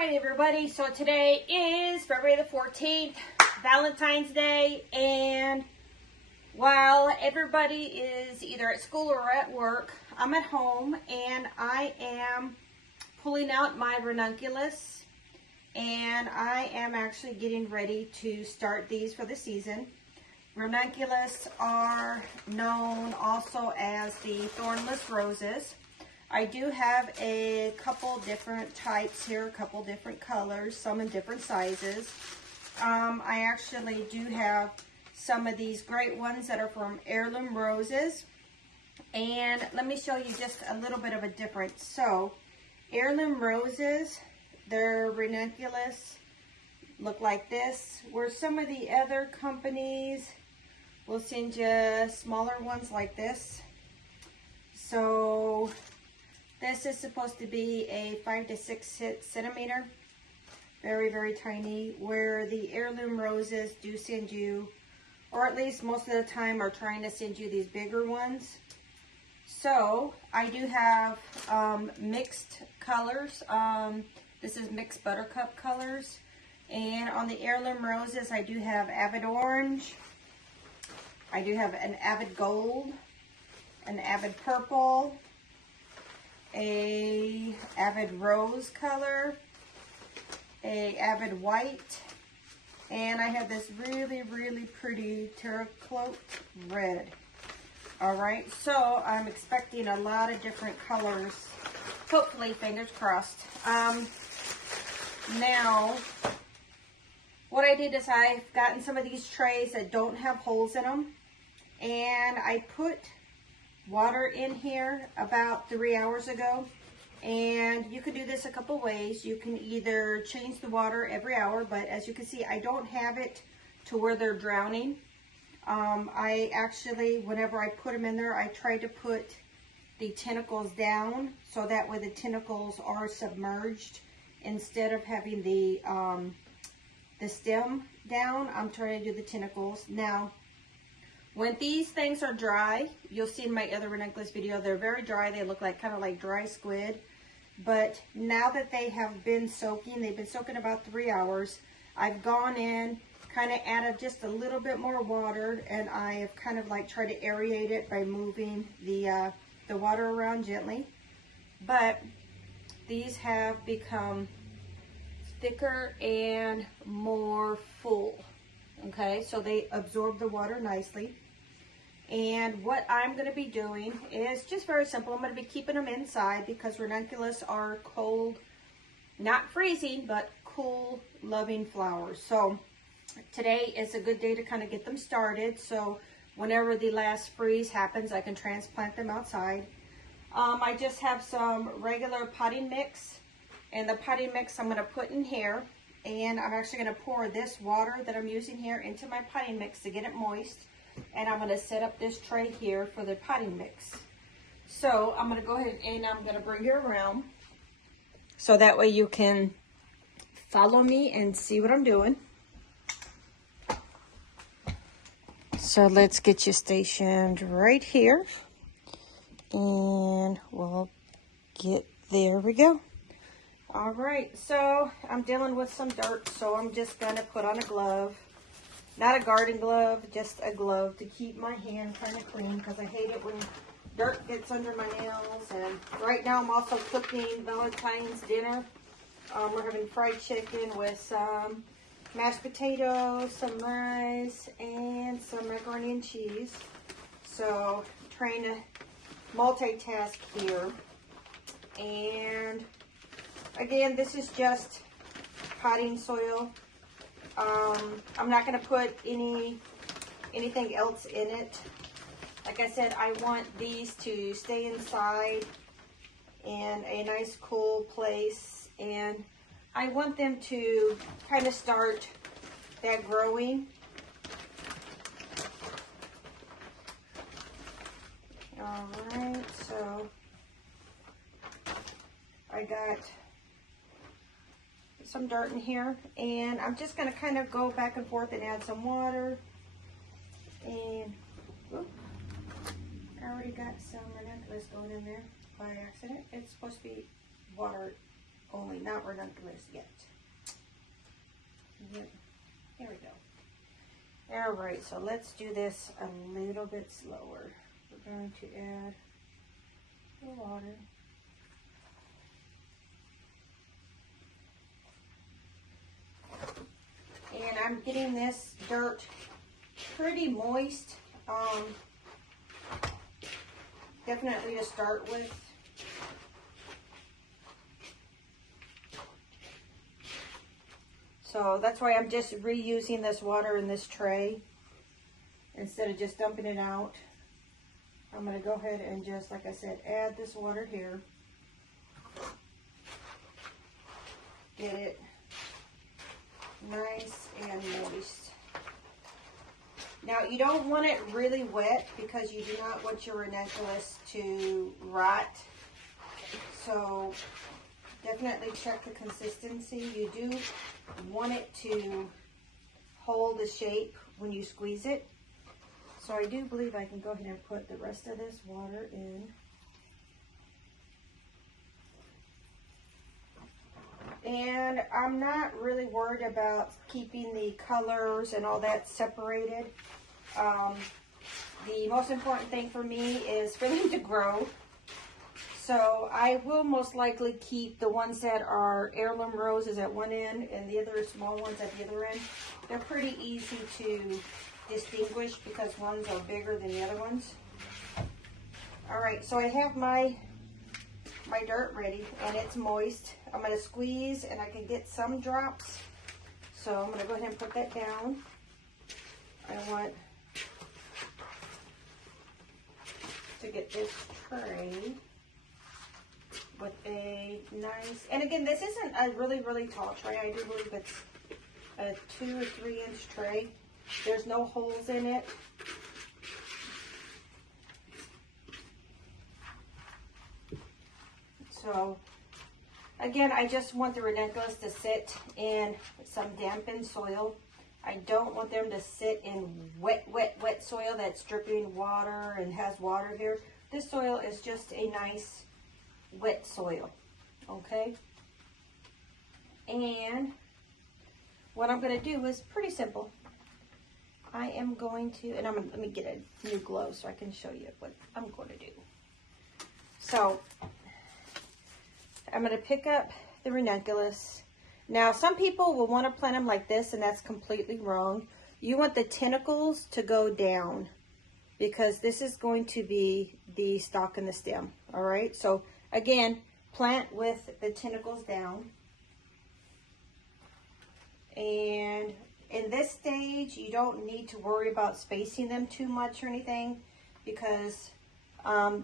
right, everybody, so today is February the 14th, Valentine's Day, and while everybody is either at school or at work, I'm at home and I am pulling out my ranunculus, and I am actually getting ready to start these for the season. Ranunculus are known also as the thornless roses. I do have a couple different types here, a couple different colors, some in different sizes. I actually do have some of these great ones that are from Heirloom Roses. And let me show you just a little bit of a difference. So, Heirloom Roses, their ranunculus look like this, where some of the other companies will send you smaller ones like this. So, this is supposed to be a 5 to 6 centimeter, very, very tiny, where the Heirloom Roses do send you, or at least most of the time are trying to send you these bigger ones. So I do have mixed colors. This is mixed buttercup colors. And on the Heirloom Roses, I do have Avid Orange. I do have an Avid Gold, an Avid Purple, a Avid Rose color, a Avid White, and I have this really, really pretty terracotta red. Alright, so I'm expecting a lot of different colors, hopefully, fingers crossed. Now, what I did is I've gotten some of these trays that don't have holes in them, and I put water in here about 3 hours ago, and you can do this a couple ways. You can either change the water every hour, but as you can see, I don't have it to where they're drowning. I actually, whenever I put them in there, I try to put the tentacles down so that way the tentacles are submerged instead of having the stem down. I'm trying to do the tentacles. Now, when these things are dry, you'll see in my other ranunculus video, they're very dry. They look like kind of like dry squid. But now that they have been soaking, they've been soaking about 3 hours, I've gone in, kind of added just a little bit more water, and I have kind of like tried to aerate it by moving the water around gently. But these have become thicker and more full. Okay, so they absorb the water nicely. And what I'm going to be doing is just very simple. I'm going to be keeping them inside because ranunculus are cold, not freezing, but cool, loving flowers. So today is a good day to kind of get them started. So whenever the last freeze happens, I can transplant them outside. I just have some regular potting mix, and the potting mix I'm going to put in here. And I'm actually going to pour this water that I'm using here into my potting mix to get it moist. And I'm going to set up this tray here for the potting mix. So I'm going to go ahead and I'm going to bring it around so that way you can follow me and see what I'm doing. So let's get you stationed right here. And we'll get, there we go. All right, so I'm dealing with some dirt, so I'm just going to put on a glove. Not a garden glove, just a glove to keep my hand kind of clean because I hate it when dirt gets under my nails. And right now I'm also cooking Valentine's dinner. We're having fried chicken with some mashed potatoes, some rice, and some macaroni and cheese. So I'm trying to multitask here. And again, this is just potting soil. I'm not going to put anything else in it. Like I said, I want these to stay inside in a nice cool place, and I want them to kind of start that growing. Alright, so I got some dirt in here, and I'm just going to kind of go back and forth and add some water. And whoop, I already got some ranunculus going in there by accident. It's supposed to be water only, not ranunculus yet. Yep. Here we go. All right, so let's do this a little bit slower. We're going to add the water. And I'm getting this dirt pretty moist, definitely to start with. So that's why I'm just reusing this water in this tray instead of just dumping it out. I'm going to go ahead and just, like I said, add this water here. Get it nice and moist. Now you don't want it really wet because you do not want your ranunculus to rot. So definitely check the consistency. You do want it to hold the shape when you squeeze it. So I do believe I can go ahead and put the rest of this water in. And I'm not really worried about keeping the colors and all that separated. The most important thing for me is for them to grow. So I will most likely keep the ones that are heirloom roses at one end and the other small ones at the other end. They're pretty easy to distinguish because ones are bigger than the other ones. All right, so I have my dirt ready and it's moist. I'm going to squeeze and I can get some drops. So I'm going to go ahead and put that down. I want to get this tray with a nice, and again, this isn't a really, really tall tray. I do believe it's a 2 or 3 inch tray. There's no holes in it. So again, I just want the ranunculus to sit in some dampened soil. I don't want them to sit in wet, wet, wet soil that's dripping water and has water here. This soil is just a nice wet soil, okay? And what I'm going to do is pretty simple. I am going to, and let me get a new glove so I can show you what I'm going to do. So I'm going to pick up the ranunculus. Now, some people will want to plant them like this, and that's completely wrong. You want the tentacles to go down because this is going to be the stalk and the stem, all right? So again, plant with the tentacles down. And in this stage, you don't need to worry about spacing them too much or anything because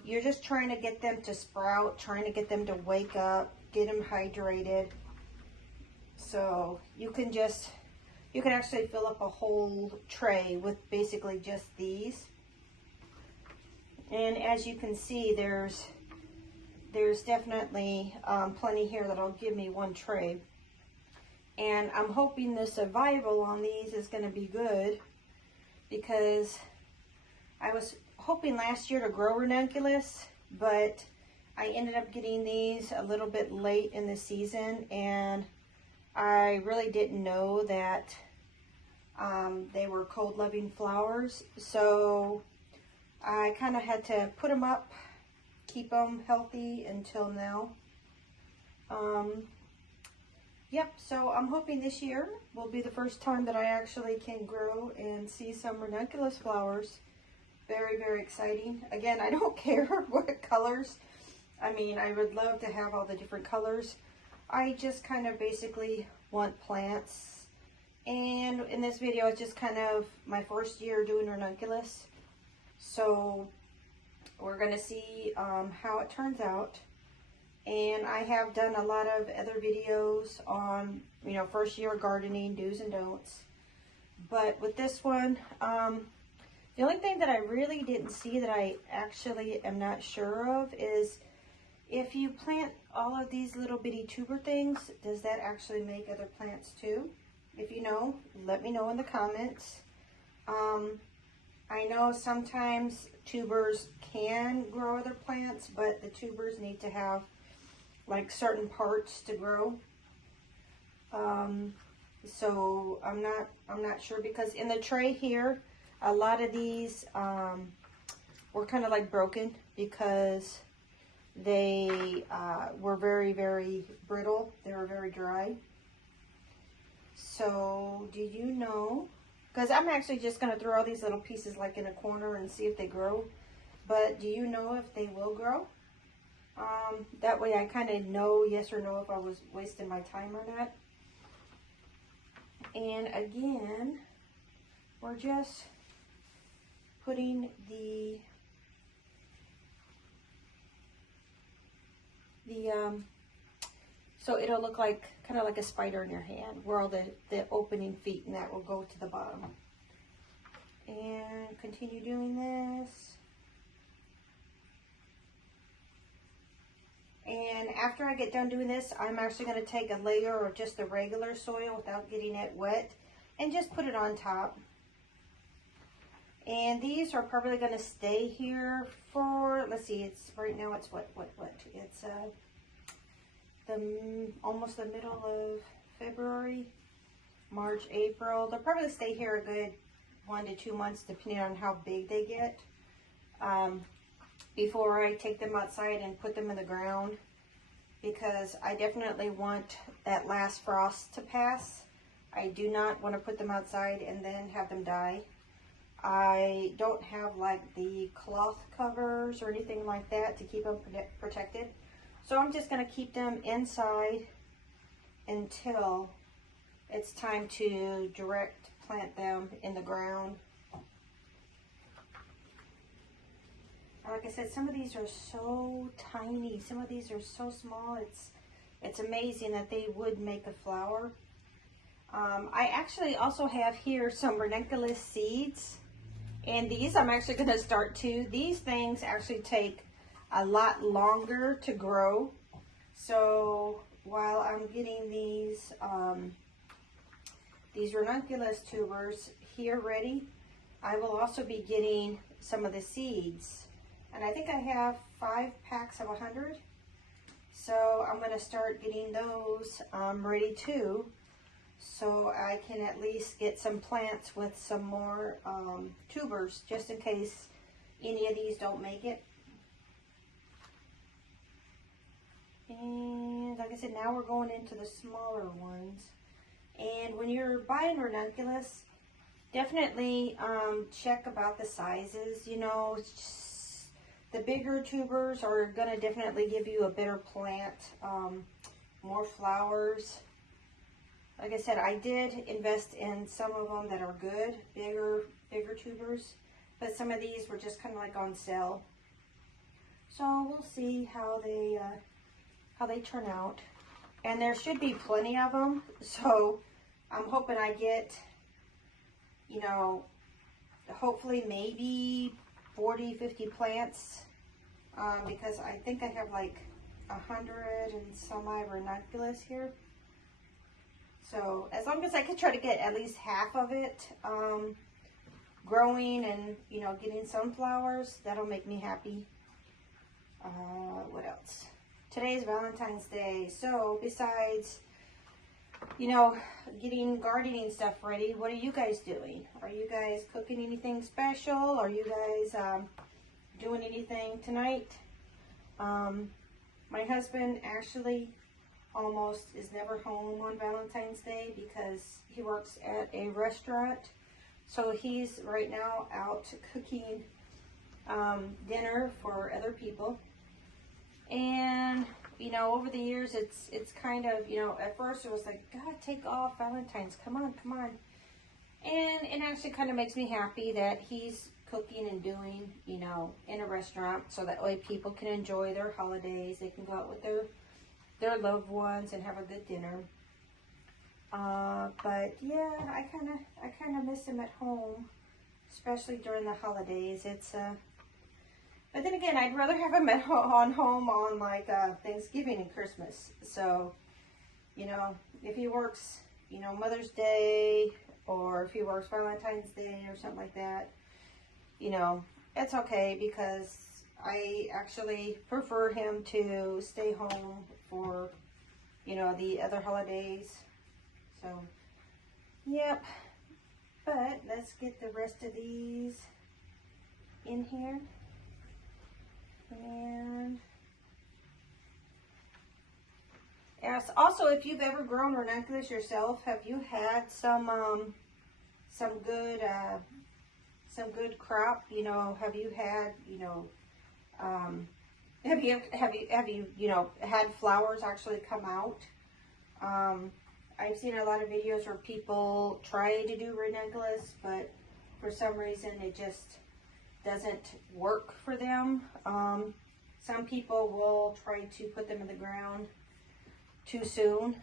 you're just trying to get them to sprout, trying to get them to wake up, get them hydrated. So you can actually fill up a whole tray with basically just these. And as you can see, there's definitely plenty here that'll give me one tray. And I'm hoping the survival on these is going to be good because I was hoping last year to grow ranunculus, but I ended up getting these a little bit late in the season, and I really didn't know that they were cold-loving flowers, so I kind of had to put them up, keep them healthy until now. Yep, so I'm hoping this year will be the first time that I actually can grow and see some ranunculus flowers. Very, very exciting. Again, I don't care what colors. I mean, I would love to have all the different colors. I just kind of basically want plants. And in this video, it's just kind of my first year doing ranunculus. So we're going to see how it turns out. And I have done a lot of other videos on, you know, first year gardening, do's and don'ts. But with this one, the only thing that I really didn't see that I actually am not sure of is if you plant all of these little bitty tuber things, does that actually make other plants too? If you know, let me know in the comments. I know sometimes tubers can grow other plants, but the tubers need to have like certain parts to grow. So I'm not sure, because in the tray here, a lot of these were kind of like broken because they were very, very brittle. They were very dry. So do you know, because I'm actually just going to throw all these little pieces like in a corner and see if they grow. But do you know if they will grow? That way I kind of know yes or no if I was wasting my time or not. And again, we're just putting the so it'll look like kind of like a spider in your hand, where all the opening feet and that will go to the bottom. And continue doing this. And after I get done doing this, I'm actually going to take a layer of just the regular soil without getting it wet and just put it on top. And these are probably going to stay here for, let's see, it's right now it's what? It's almost the middle of February, March, April. They'll probably stay here a good 1 to 2 months depending on how big they get. Before I take them outside and put them in the ground, because I definitely want that last frost to pass. I do not want to put them outside and then have them die. I don't have like the cloth covers or anything like that to keep them protected. So I'm just going to keep them inside until it's time to direct plant them in the ground. Like I said, some of these are so tiny. Some of these are so small. It's amazing that they would make a flower. I actually also have here some ranunculus seeds. And these I'm actually going to start too. These things actually take a lot longer to grow. So while I'm getting these ranunculus tubers here ready, I will also be getting some of the seeds. And I think I have 5 packs of 100. So I'm going to start getting those ready too. So I can at least get some plants with some more tubers, just in case any of these don't make it. And like I said, now we're going into the smaller ones. And when you're buying ranunculus, definitely check about the sizes. You know, the bigger tubers are going to definitely give you a better plant, more flowers. Like I said, I did invest in some of them that are good, bigger tubers, but some of these were just kind of like on sale. So we'll see how they turn out. And there should be plenty of them, so I'm hoping I get, you know, hopefully maybe 40, 50 plants, because I think I have like 100 and some ranunculus here. So as long as I can try to get at least half of it growing and, you know, getting some flowers, that'll make me happy. What else? Today is Valentine's Day, so besides, you know, getting gardening stuff ready, what are you guys doing? Are you guys cooking anything special? Are you guys doing anything tonight? My husband actually almost is never home on Valentine's Day because he works at a restaurant. So he's right now out cooking dinner for other people. And, you know, over the years, it's kind of, you know, at first it was like, God, take off Valentine's, come on, come on. And it actually kind of makes me happy that he's cooking and doing, you know, in a restaurant, so that way people can enjoy their holidays. They can go out with their loved ones and have a good dinner. But yeah, I kind of miss him at home, especially during the holidays. But then again, I'd rather have him at home on like Thanksgiving and Christmas. So, you know, if he works, you know, Mother's Day, or if he works Valentine's Day or something like that, you know, it's okay, because I actually prefer him to stay home for, you know, the other holidays. So, yep. But let's get the rest of these in here. And yes, also, if you've ever grown ranunculus yourself, have you had some good crop? You know, have you had, you know, have you you know, had flowers actually come out? I've seen a lot of videos where people try to do ranunculus, but for some reason it just doesn't work for them. Some people will try to put them in the ground too soon,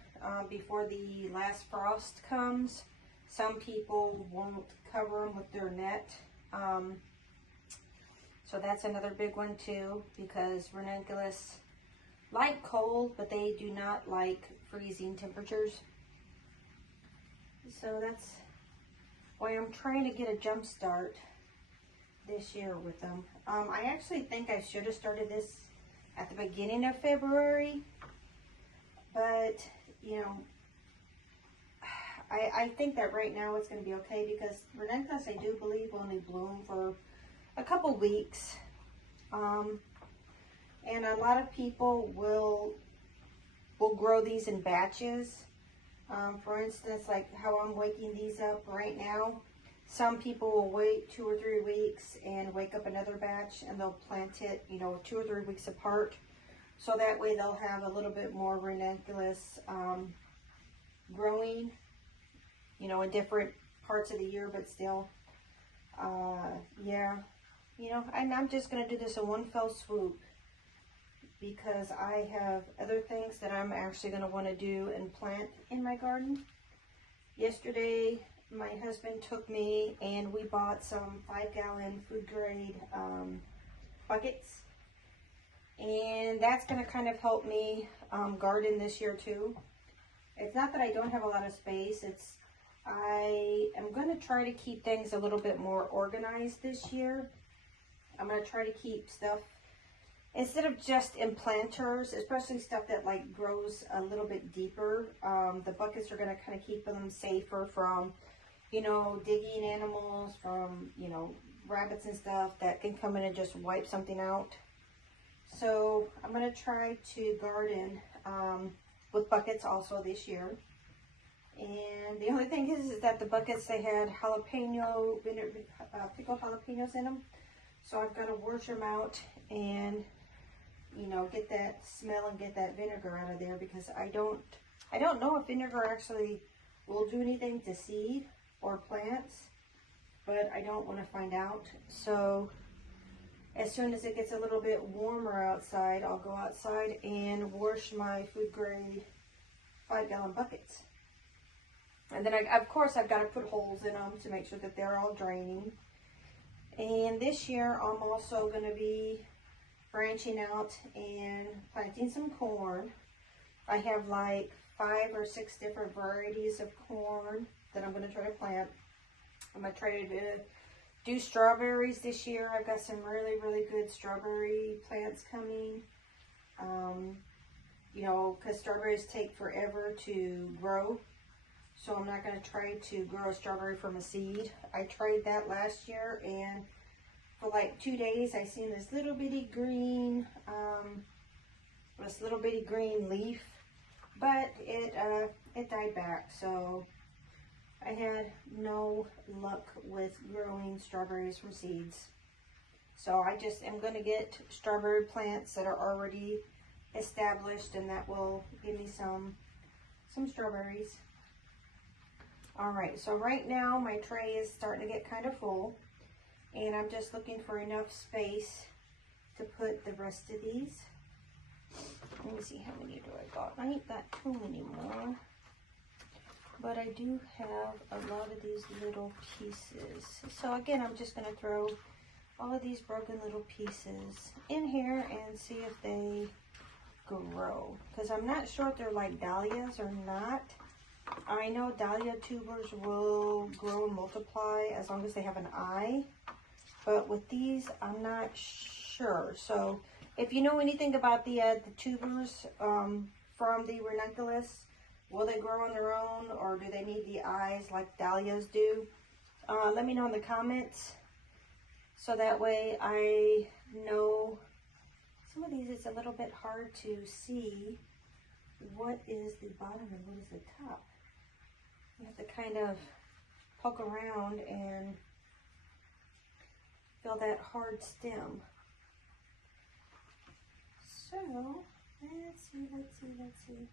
before the last frost comes. Some people won't cover them with their net. So that's another big one too, because ranunculus like cold, but they do not like freezing temperatures. So that's why I'm trying to get a jump start this year with them. I actually think I should have started this at the beginning of February, but you know, I think that right now it's going to be okay, because ranunculus, I do believe, will only bloom for a couple weeks. And a lot of people will grow these in batches. For instance, like how I'm waking these up right now, some people will wait 2 or 3 weeks and wake up another batch, and they'll plant it, you know, 2 or 3 weeks apart. So that way they'll have a little bit more ranunculus growing, you know, in different parts of the year, but still, yeah, you know, and I'm just going to do this in one fell swoop, because I have other things that I'm actually going to want to do and plant in my garden. Yesterday, my husband took me and we bought some 5-gallon food grade buckets. And that's going to kind of help me garden this year too. It's not that I don't have a lot of space. It's I am going to try to keep things a little bit more organized this year. I'm going to try to keep stuff, instead of just in planters, especially stuff that like grows a little bit deeper. The buckets are going to kind of keep them safer from, you know, digging animals, from, you know, rabbits and stuff that can come in and just wipe something out. So I'm going to try to garden with buckets also this year. And the only thing is that the buckets, they had jalapeno, pickled jalapenos in them. So I've got to wash them out and, you know, get that smell and get that vinegar out of there, because I don't know if vinegar actually will do anything to seed or plants, but I don't want to find out. So as soon as it gets a little bit warmer outside, I'll go outside and wash my food grade 5-gallon buckets. And then of course I've got to put holes in them to make sure that they're all draining. And this year I'm also going to be branching out and planting some corn. I have like 5 or 6 different varieties of corn that I'm going to try to plant. I'm going to try to do strawberries this year. I've got some really, really good strawberry plants coming. You know, because strawberries take forever to grow. So I'm not going to try to grow a strawberry from a seed. I tried that last year, and for like 2 days I seen this little bitty green, leaf, but it died back. So I had no luck with growing strawberries from seeds. So I just am going to get strawberry plants that are already established, and that will give me some strawberries. Alright, so right now my tray is starting to get kind of full, and I'm just looking for enough space to put the rest of these. Let me see, how many do I got? I ain't got too many more, but I do have a lot of these little pieces. So again, I'm just going to throw all of these broken little pieces in here and see if they grow, because I'm not sure if they're like dahlias or not. I know dahlia tubers will grow and multiply as long as they have an eye, but with these I'm not sure. So if you know anything about the tubers from the ranunculus, will they grow on their own, or do they need the eyes like dahlias do? Let me know in the comments, so that way I know. Some of these it's a little bit hard to see what is the bottom and what is the top. You have to kind of poke around and feel that hard stem. So let's see.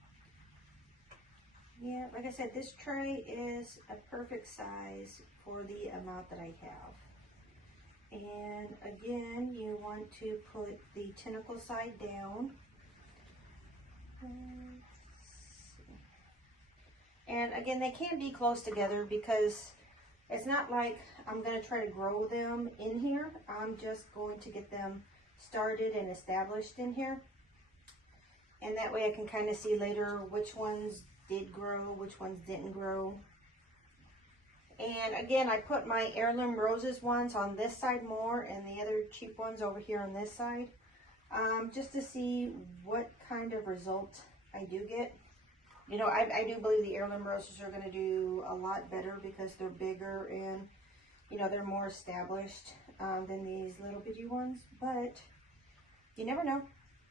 Yeah, like I said, this tray is a perfect size for the amount that I have. And again, you want to put the tentacle side down. And again, they can be close together because it's not like I'm going to try to grow them in here. I'm just going to get them started and established in here. And that way I can kind of see later which ones did grow, which ones didn't grow. And again, I put my heirloom roses ones on this side more and the other cheap ones over here on this side, just to see what kind of result I do get. You know, I do believe the heirloom roses are going to do a lot better because they're bigger and, you know, they're more established than these little bitty ones. But you never know.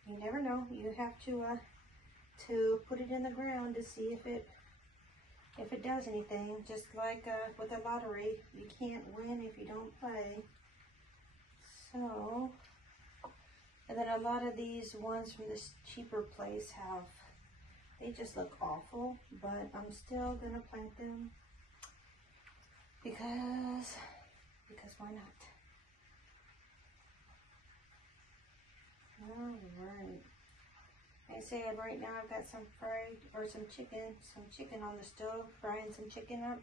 You never know. You have to put it in the ground to see if it does anything. Just like with a lottery, you can't win if you don't play. So, and then a lot of these ones from this cheaper place they just look awful, but I'm still gonna plant them because why not? All right. I said right now I've got some chicken on the stove, frying some chicken up.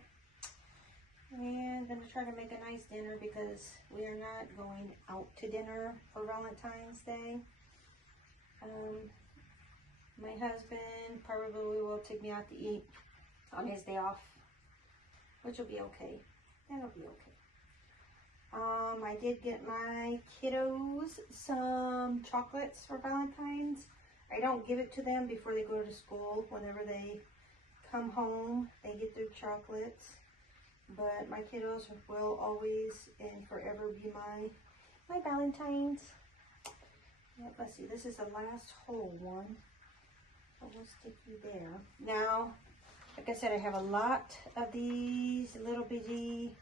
And gonna try to make a nice dinner because we are not going out to dinner for Valentine's Day. My husband probably will take me out to eat on his day off, which will be okay. That'll be okay. I did get my kiddos some chocolates for Valentine's. I don't give it to them before they go to school. Whenever they come home, they get their chocolates. But my kiddos will always and forever be my Valentine's. Yep, let's see. This is the last whole one. So we'll stick you there. Now, like I said, I have a lot of these little bitty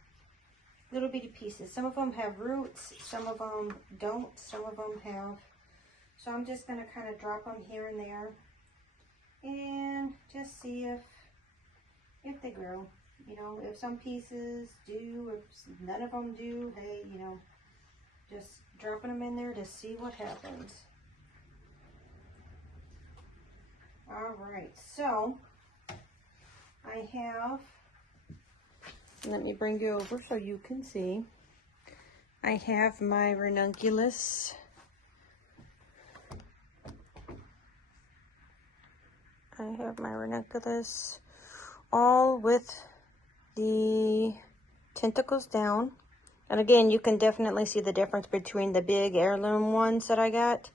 pieces. Some of them have roots. Some of them don't. Some of them have. So I'm just going to kind of drop them here and there and just see if they grow. You know, if some pieces do, if none of them do, hey, you know, just dropping them in there to see what happens. All right, so I have, let me bring you over so you can see. I have my ranunculus. I have my ranunculus all with the tentacles down. And again, you can definitely see the difference between the big heirloom ones that I got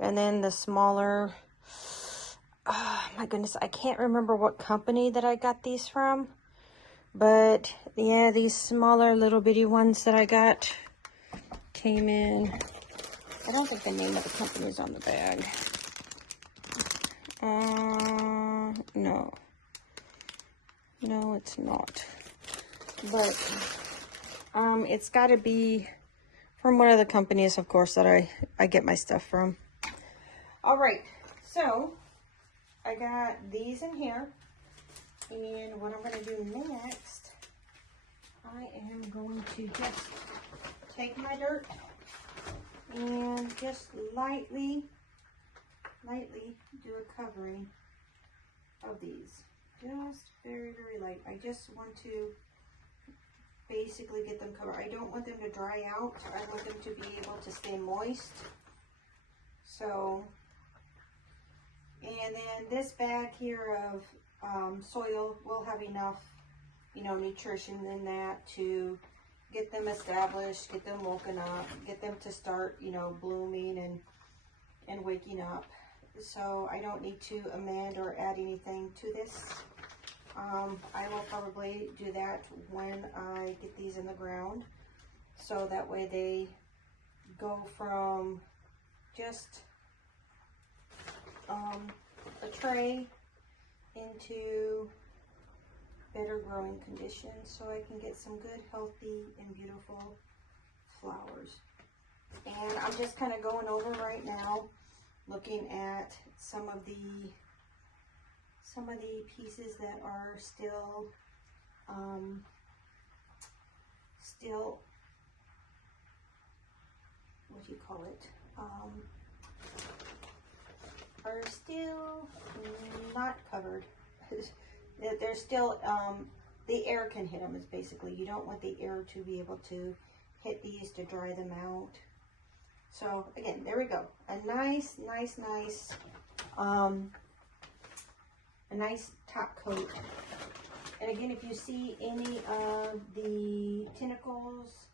and then the smaller, oh my goodness, I can't remember what company that I got these from. But yeah, these smaller little bitty ones that I got came in. I don't think the name of the company is on the bag. No, it's not. But it's got to be from one of the companies, of course, that I get my stuff from. All right, so I got these in here, and what I'm going to do next, I am going to just take my dirt and just lightly do a covering of these. Just very, very light. I just want to basically get them covered. I don't want them to dry out. I want them to be able to stay moist. So, and then this bag here of soil will have enough, you know, nutrition in that to get them established, get them woken up, get them to start, you know, blooming and waking up. So I don't need to amend or add anything to this. I will probably do that when I get these in the ground. So that way they go from just a tray into better growing conditions, so I can get some good, healthy, and beautiful flowers. And I'm just kind of going over right now, looking at some of the pieces that are still what do you call it? Are still not covered. They're still, the air can hit them, is basically. You don't want the air to be able to hit these to dry them out. So again, there we go. A nice top coat. And again, if you see any of the tentacles,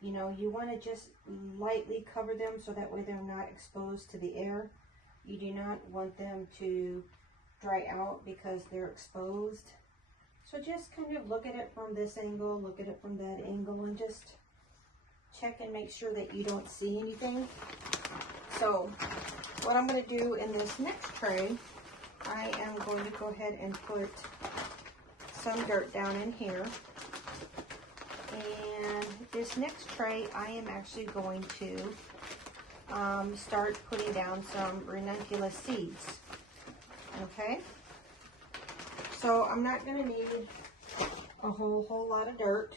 you know, you want to just lightly cover them so that way they're not exposed to the air. You do not want them to dry out because they're exposed. So just kind of look at it from this angle, look at it from that angle, and just check and make sure that you don't see anything. So what I'm going to do in this next tray, I am going to go ahead and put some dirt down in here. And this next tray, I am actually going to start putting down some ranunculus seeds. Okay, so I'm not going to need a whole lot of dirt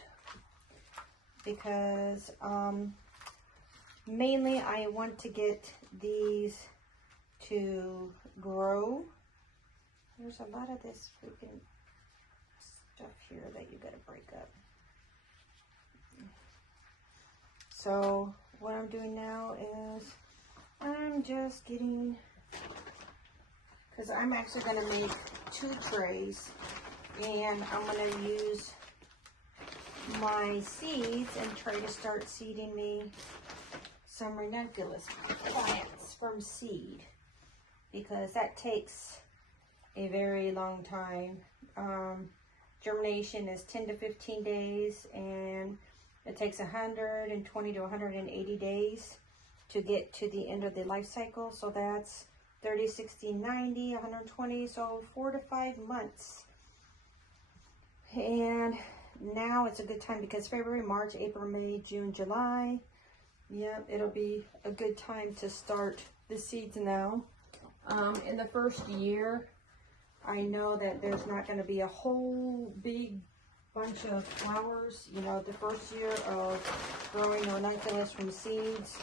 because mainly I want to get these to grow. There's a lot of this freaking stuff here that you got to break up. So what I'm doing now is I'm just getting, because I'm actually going to make 2 trays, and I'm going to use my seeds and try to start seeding me some ranunculus plants from seed, because that takes a very long time. Germination is 10 to 15 days, and it takes 120 to 180 days to get to the end of the life cycle. So that's 30, 60, 90, 120, so 4 to 5 months. And now it's a good time because February, March, April, May, June, July. Yep, it'll be a good time to start the seeds now. In the first year, I know that there's not going to be a whole big bunch of flowers. You know, the first year of growing ranunculus from seeds,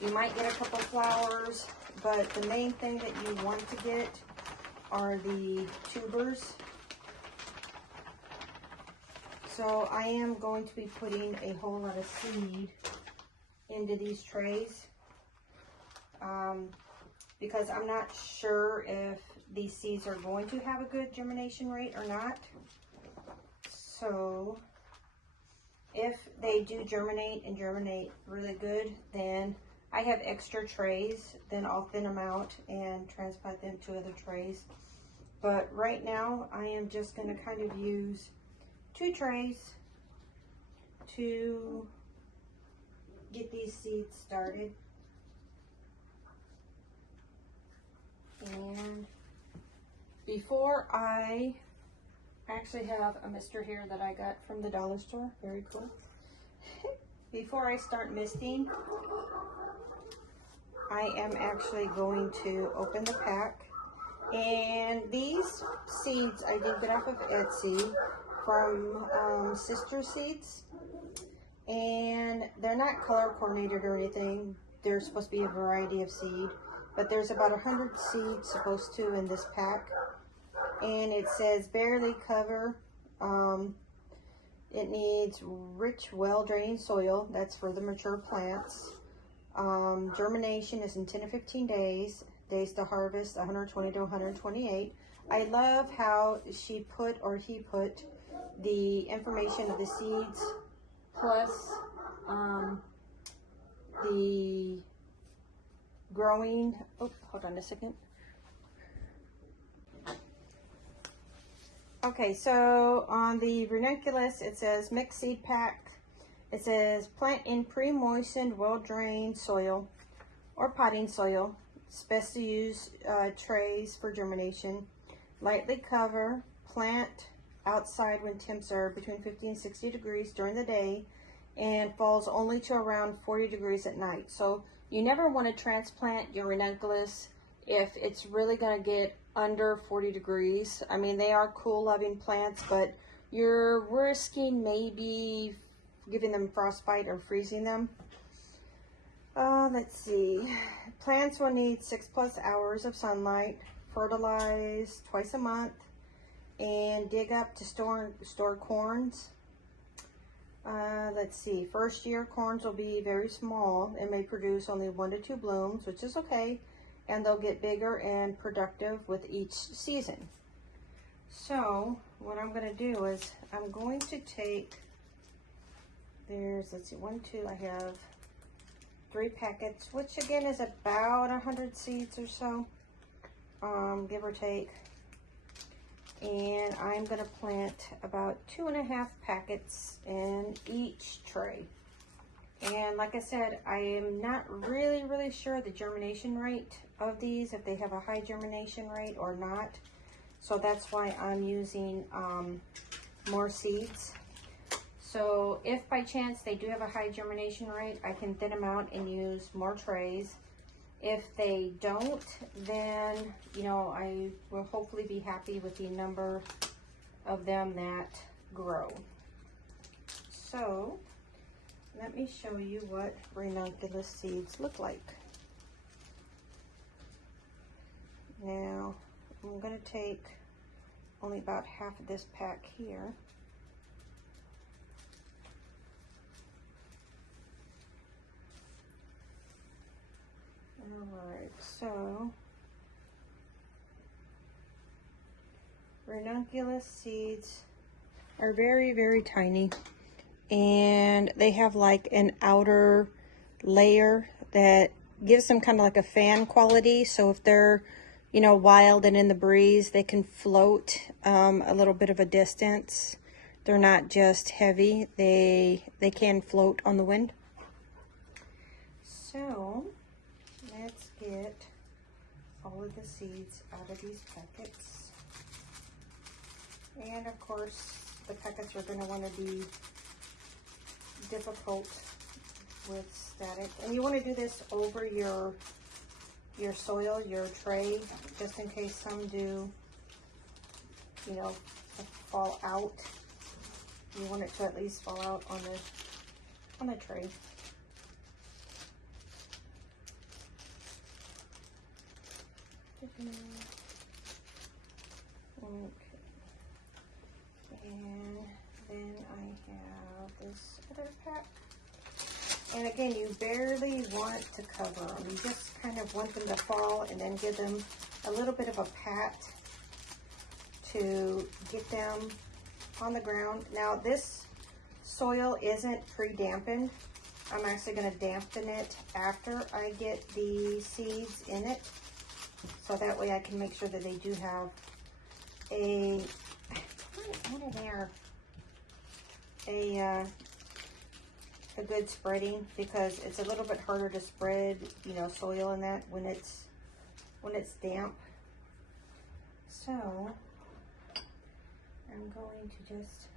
you might get a couple flowers, but the main thing that you want to get are the tubers. So I am going to be putting a whole lot of seed into these trays because I'm not sure if these seeds are going to have a good germination rate or not. So if they do germinate and germinate really good, then I have extra trays, then I'll thin them out and transplant them to other trays. But right now I am just going to kind of use 2 trays to get these seeds started. And before I actually have a mister here that I got from the dollar store, very cool. Before I start misting, I am actually going to open the pack. And these seeds I did get off of Etsy from Sister Seeds. And they're not color coordinated or anything. There's supposed to be a variety of seed. But there's about 100 seeds supposed to in this pack. And it says barely cover. It needs rich, well-drained soil. That's for the mature plants. Germination is in 10 to 15 days. Days to harvest, 120 to 128. I love how she put, or he put, the information of the seeds plus the growing, oh, hold on a second. Okay, so on the Ranunculus, it says mixed seed pack. It says plant in pre-moistened, well-drained soil or potting soil. It's best to use trays for germination. Lightly cover, plant outside when temps are between 50 and 60 degrees during the day and falls only to around 40 degrees at night. So you never want to transplant your Ranunculus if it's really going to get under 40 degrees. I mean, they are cool loving plants, but you're risking maybe giving them frostbite or freezing them. Let's see. Plants will need 6+ hours of sunlight, fertilize twice a month, and dig up to store corns. Let's see. First year corns will be very small and may produce only 1 to 2 blooms, which is okay, and they'll get bigger and productive with each season. So what I'm going to do is I'm going to take, let's see, 1, 2, I have 3 packets, which again is about 100 seeds or so, give or take. And I'm going to plant about 2.5 packets in each tray. And like I said, I am not really sure the germination rate of these, if they have a high germination rate or not. So that's why I'm using more seeds. So if by chance they do have a high germination rate, I can thin them out and use more trays. If they don't, then, you know, I will hopefully be happy with the number of them that grow. So let me show you what Ranunculus seeds look like. Now, I'm going to take only about half of this pack here. Alright, so Ranunculus seeds are very tiny, and they have like an outer layer that gives them kind of like a fan quality. So if they're, you know, wild and in the breeze, they can float a little bit of a distance. They're not just heavy, they can float on the wind. So let's get all of the seeds out of these packets. And of course, the packets are going to want to be difficult with static. And you want to do this over your soil, your tray, just in case some do, you know, fall out. You want it to at least fall out on the tray. Okay, and then I have this other pack. And again, you barely want to cover them. You just kind of want them to fall and then give them a little bit of a pat to get them on the ground. Now, this soil isn't pre-dampened. I'm actually going to dampen it after I get the seeds in it. So that way I can make sure that they do have a good spreading, because it's a little bit harder to spread, you know, soil in that when it's damp. So I'm going to just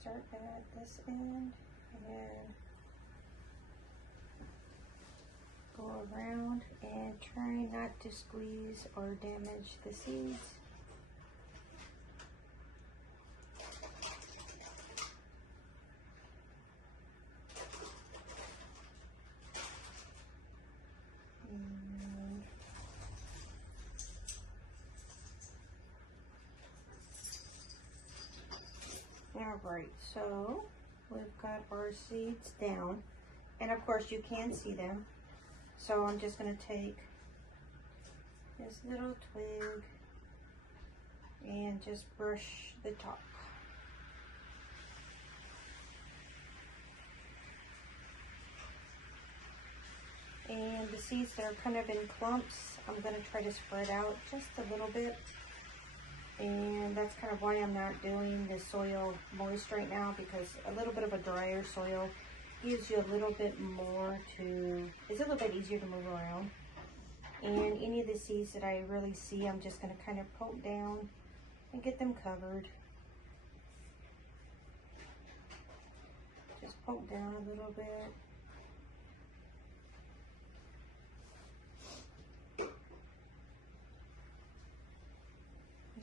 start at this end and go around and try not to squeeze or damage the seeds. Alright, so we've got our seeds down, and of course you can see them. So I'm just going to take this little twig and just brush the top. And the seeds that are kind of in clumps, I'm going to try to spread out just a little bit. And that's kind of why I'm not doing the soil moist right now, because a little bit of a drier soil gives you a little bit more to, it's a little bit easier to move around. And any of the seeds that I really see, I'm just going to kind of poke down and get them covered. Just poke down a little bit.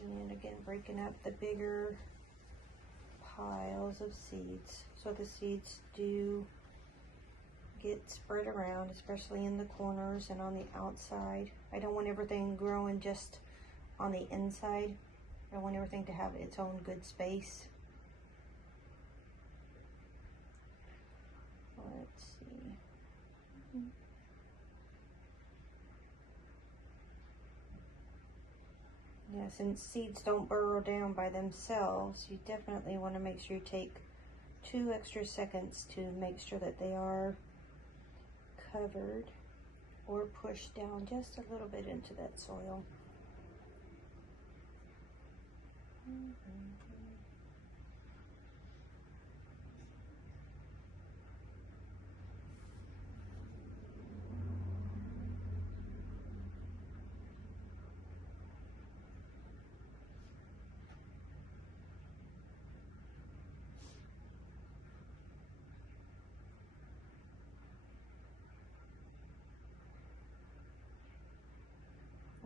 And again, breaking up the bigger piles of seeds so the seeds do get spread around, especially in the corners and on the outside. I don't want everything growing just on the inside. I want everything to have its own good space. Let's see. Yeah, since seeds don't burrow down by themselves, you definitely want to make sure you take 2 extra seconds to make sure that they are covered or pushed down just a little bit into that soil.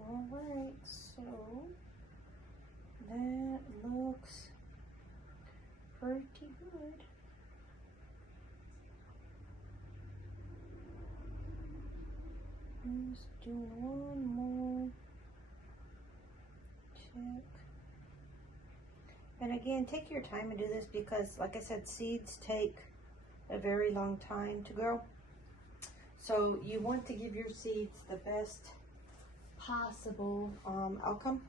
All right, so that looks pretty good. Just doing one more check. And again, take your time and do this because, like I said, seeds take a very long time to grow. So you want to give your seeds the best possible outcome.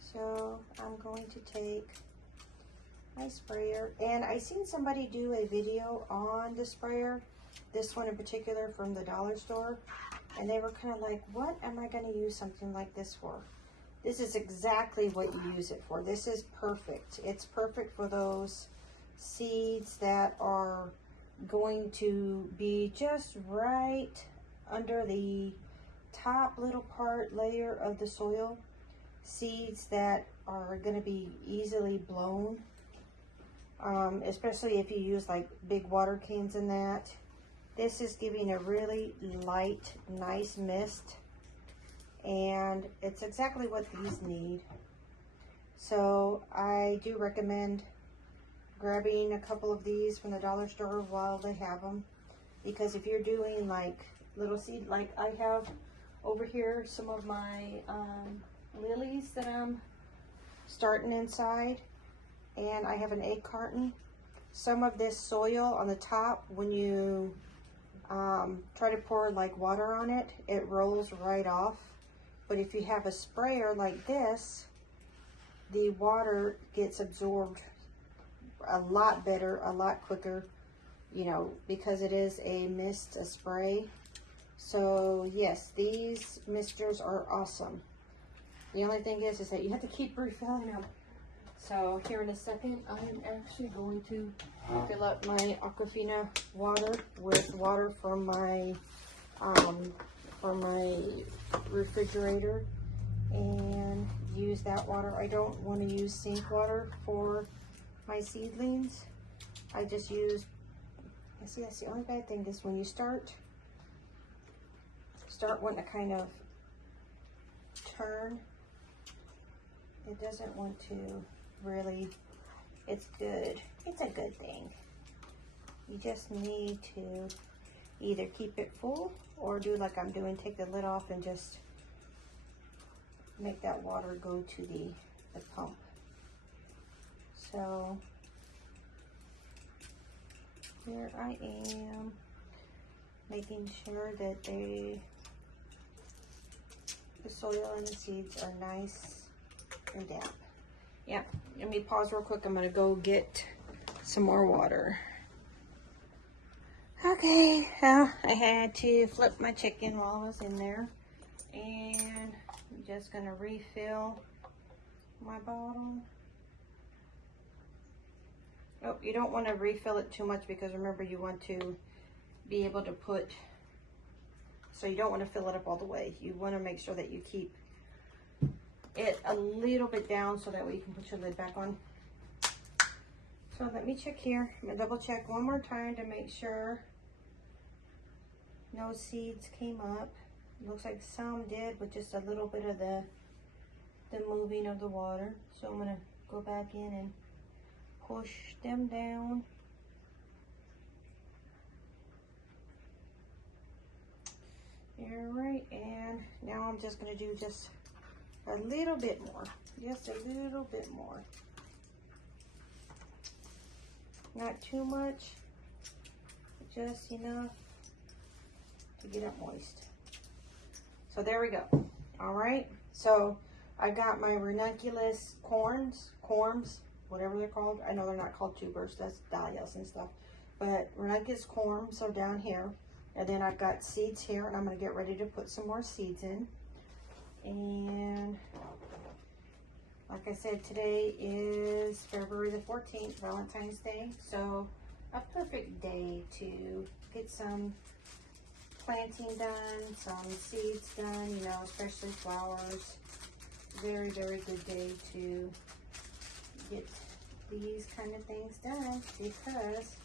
So I'm going to take my sprayer, and I seen somebody do a video on the sprayer, this one in particular from the dollar store, and they were kind of like, what am I going to use something like this for? This is exactly what you use it for. This is perfect. It's perfect for those seeds that are going to be just right under the top little layer of the soil, seeds that are going to be easily blown, especially if you use like big water cans in that. This is giving a really light, nice mist, and it's exactly what these need. So I do recommend grabbing a couple of these from the dollar store while they have them, because if you're doing like little seed, like I have over here some of my lilies that I'm starting inside, and I have an egg carton. Some of this soil on the top, when you try to pour like water on it, it rolls right off. But if you have a sprayer like this, the water gets absorbed a lot better, a lot quicker, you know, because it is a mist, a spray. So yes, these misters are awesome. The only thing is that you have to keep refilling them. So here in a second, I'm actually going to fill up my Aquafina water with water from my refrigerator and use that water. I don't want to use sink water for my seedlings. I just use, I see that's the only bad thing is when you start wanting to kind of turn, it doesn't want to really, it's good. It's a good thing. You just need to either keep it full or do like I'm doing, take the lid off and just make that water go to the pump. So here I am making sure that the soil and the seeds are nice and damp. Yeah, let me pause real quick. I'm gonna go get some more water. Okay, well, I had to flip my chicken while I was in there. And I'm just going to refill my bottle. Oh, you don't want to refill it too much because remember you want to be able to put, so you don't want to fill it up all the way. You want to make sure that you keep it a little bit down so that way you can put your lid back on. So let me check here. I'm going to double check one more time to make sure no seeds came up. Looks like some did with just a little bit of the moving of the water. So I'm going to go back in and push them down. All right, and now I'm just going to do just a little bit more. Just a little bit more. Not too much, just enough to get it moist. So there we go. All right, so I got my Ranunculus corms, whatever they're called. I know they're not called tubers, that's dahlias and stuff. But Ranunculus corms are down here. And then I've got seeds here, and I'm going to get ready to put some more seeds in. And like I said, today is February the 14th, Valentine's Day. So a perfect day to get some planting done, some seeds done, you know, especially flowers. Very, very good day to get these kind of things done because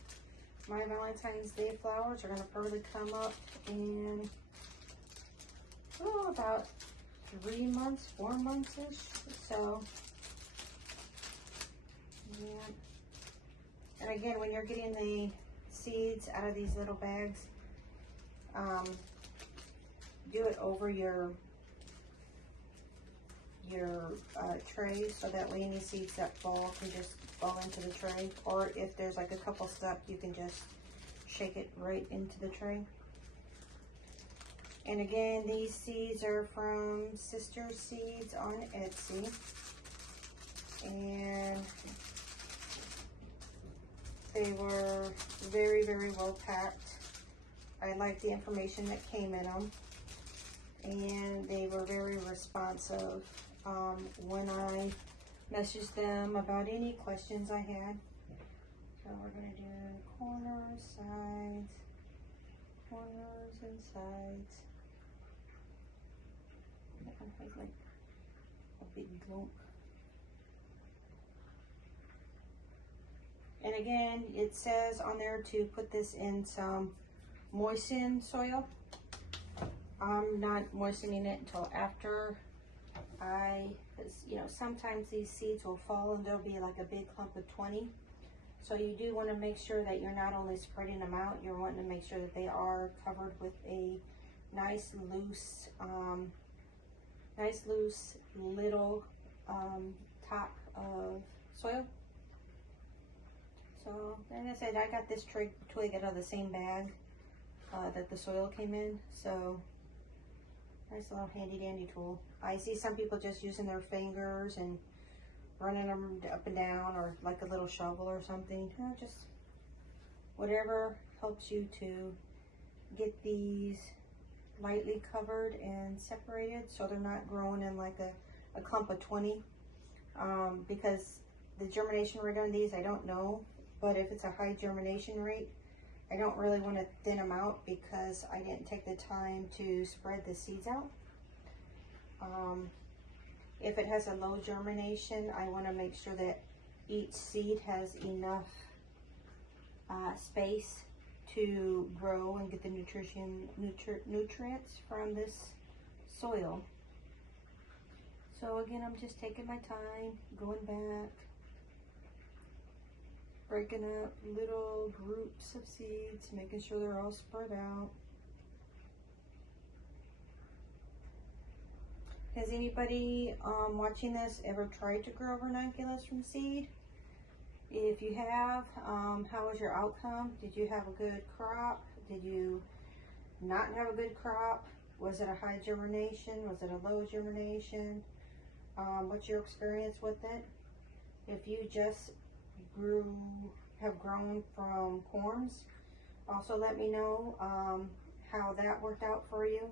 my Valentine's Day flowers are going to probably come up in about 3 months, 4 months-ish. So, yeah. And again, when you're getting the seeds out of these little bags, do it over your tray so that way any seeds that fall can just fall into the tray. Or if there's like a couple stuck, you can just shake it right into the tray. And again, these seeds are from Sister Seeds on Etsy. And they were very, very well packed. I liked the information that came in them. And they were very responsive when I messaged them about any questions I had. So we're going to do corners, sides, corners and sides. That one has like a big lump. And again, it says on there to put this in some moistened soil. I'm not moistening it until after because you know, sometimes these seeds will fall and there'll be like a big clump of 20. So you do want to make sure that you're not only spreading them out, you're wanting to make sure that they are covered with a nice loose little top of soil. So like I said, I got this twig out of the same bag that the soil came in. So nice little handy dandy tool. I see some people just using their fingers and running them up and down, or like a little shovel or something. Just whatever helps you to get these lightly covered and separated so they're not growing in like a clump of 20. Because the germination rate on these, I don't know, but if it's a high germination rate, I don't really want to thin them out because I didn't take the time to spread the seeds out. If it has a low germination, I want to make sure that each seed has enough space to grow and get the nutrients from this soil. So again, I'm just taking my time, going back, breaking up little groups of seeds, making sure they're all spread out. Has anybody watching this ever tried to grow ranunculus from seed? If you have, how was your outcome? Did you have a good crop? Did you not have a good crop? Was it a high germination? Was it a low germination? What's your experience with it? If you just have grown from corms, Also let me know how that worked out for you.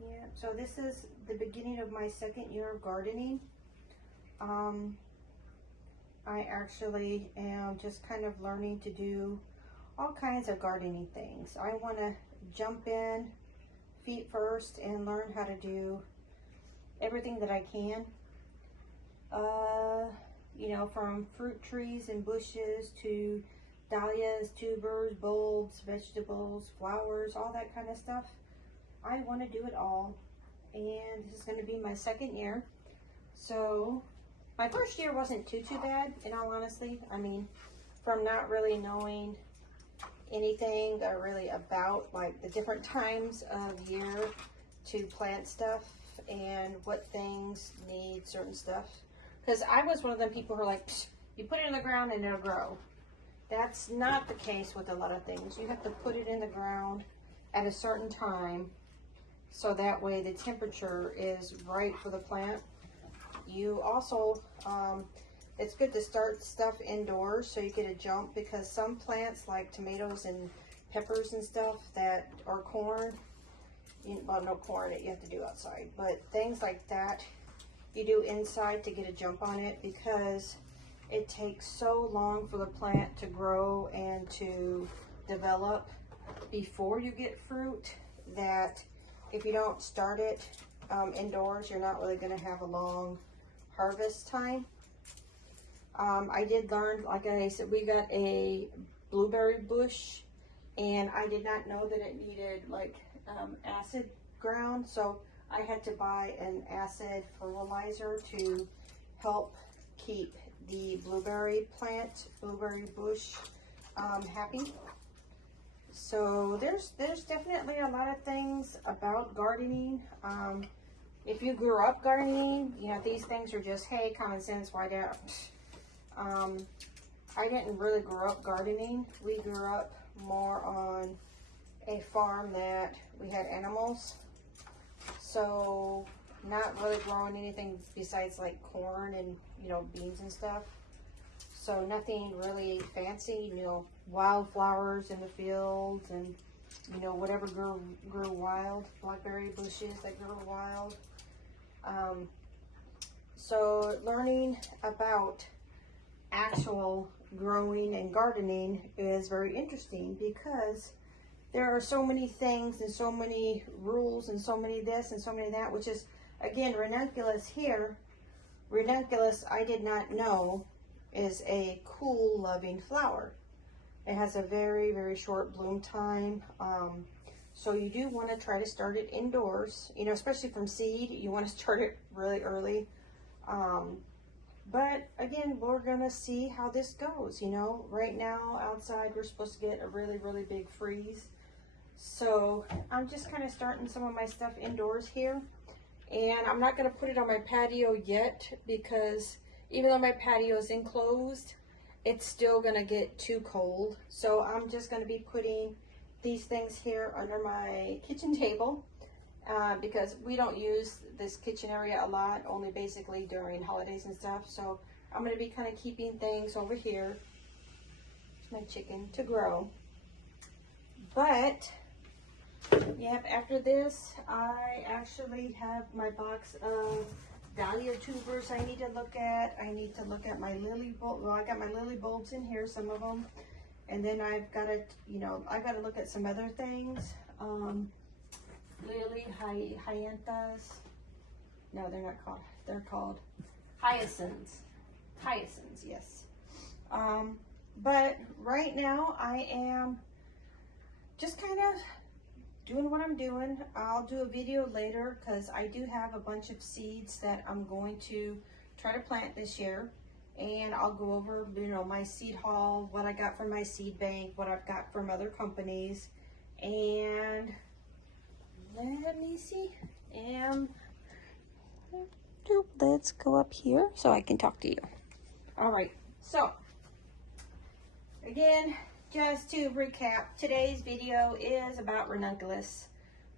Yeah, so this is the beginning of my second year of gardening. I actually am just kind of learning to do all kinds of gardening things. I want to jump in feet first and learn how to do everything that I can. You know, from fruit trees and bushes to dahlias, tubers, bulbs, vegetables, flowers, all that kind of stuff. I want to do it all, and this is going to be my second year. So my first year wasn't too bad, in all honesty. I mean, from not really knowing anything really about like the different times of year to plant stuff and what things need certain stuff. Because I was one of them people who are like, you put it in the ground and it'll grow. That's not the case with a lot of things. You have to put it in the ground at a certain time so that way the temperature is right for the plant. You also, it's good to start stuff indoors so you get a jump, because some plants like tomatoes and peppers and stuff that are corn, well, no corn that you have to do outside, but things like that you do inside to get a jump on it, because it takes so long for the plant to grow and to develop before you get fruit that if you don't start it indoors, you're not really going to have a long harvest time. I did learn, like I said, we got a blueberry bush, and I did not know that it needed like acid ground, so I had to buy an acid fertilizer to help keep the blueberry bush happy. So there's definitely a lot of things about gardening. If you grew up gardening, you know, these things are just, hey, common sense, why not? I didn't really grow up gardening. We grew up more on a farm that we had animals. So not really growing anything besides like corn and, you know, beans and stuff. So nothing really fancy, you know, wildflowers in the fields and, you know, whatever grew wild, blackberry bushes that grew wild. So learning about actual growing and gardening is very interesting, because there are so many things and so many rules and so many this and so many that, which is, again, ranunculus here. Ranunculus, I did not know, is a cool loving flower. It has a very, very short bloom time. So you do want to try to start it indoors, you know, especially from seed. You want to start it really early. But again, we're going to see how this goes. You know, right now outside we're supposed to get a really, really big freeze. So I'm just kind of starting some of my stuff indoors here. And I'm not going to put it on my patio yet, because even though my patio is enclosed, it's still going to get too cold. So I'm just going to be putting these things here under my kitchen table, because we don't use this kitchen area a lot, only basically during holidays and stuff. So I'm going to be kind of keeping things over here, my chicken, to grow. But yep, after this, I actually have my box of dahlia tubers I need to look at. I need to look at my lily bulb. Well, I got my lily bulbs in here, some of them. And then I've got to, you know, I've got to look at some other things. Lily hyacinthus. No, they're not called. They're called hyacinths. Hyacinths, yes. But right now I am just kind of doing what I'm doing. I'll do a video later, because I do have a bunch of seeds that I'm going to try to plant this year. And I'll go over, you know, my seed haul, what I got from my seed bank, what I've got from other companies. And let me see. And let's go up here so I can talk to you. All right. So again, just to recap, today's video is about ranunculus.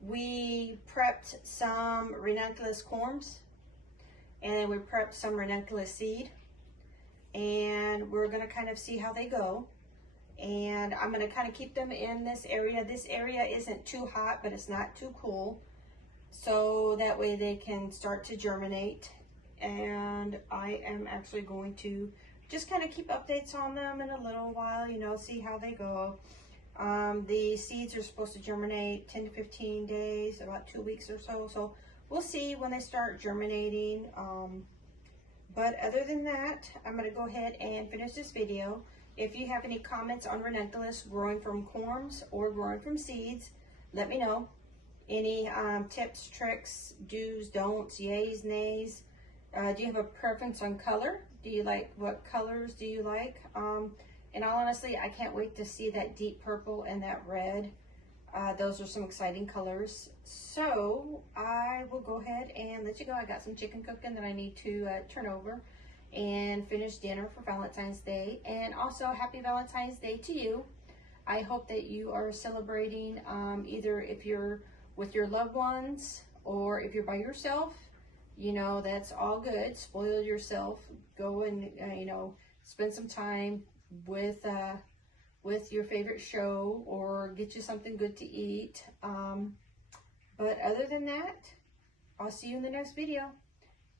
We prepped some ranunculus corms, And then we prepped some ranunculus seed. And we're gonna kind of see how they go. And I'm gonna kind of keep them in this area. This area isn't too hot, but it's not too cool. So that way they can start to germinate. And I am actually going to just kind of keep updates on them in a little while, you know, see how they go. The seeds are supposed to germinate 10 to 15 days, about 2 weeks or so. So we'll see when they start germinating. But other than that, I'm going to go ahead and finish this video. If you have any comments on ranunculus growing from corms or growing from seeds, let me know. Any tips, tricks, do's, don'ts, yays, nays. Do you have a preference on color? Do you like, what colors do you like? And honestly, I can't wait to see that deep purple and that red. Those are some exciting colors. So I will go ahead and let you go. I got some chicken cooking that I need to turn over and finish dinner for Valentine's Day. And also happy Valentine's Day to you. I hope that you are celebrating either if you're with your loved ones or if you're by yourself. You know, that's all good. Spoil yourself. Go and, you know, spend some time with your favorite show or get you something good to eat. But other than that, I'll see you in the next video.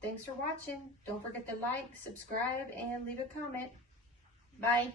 Thanks for watching. Don't forget to like, subscribe, and leave a comment. Bye.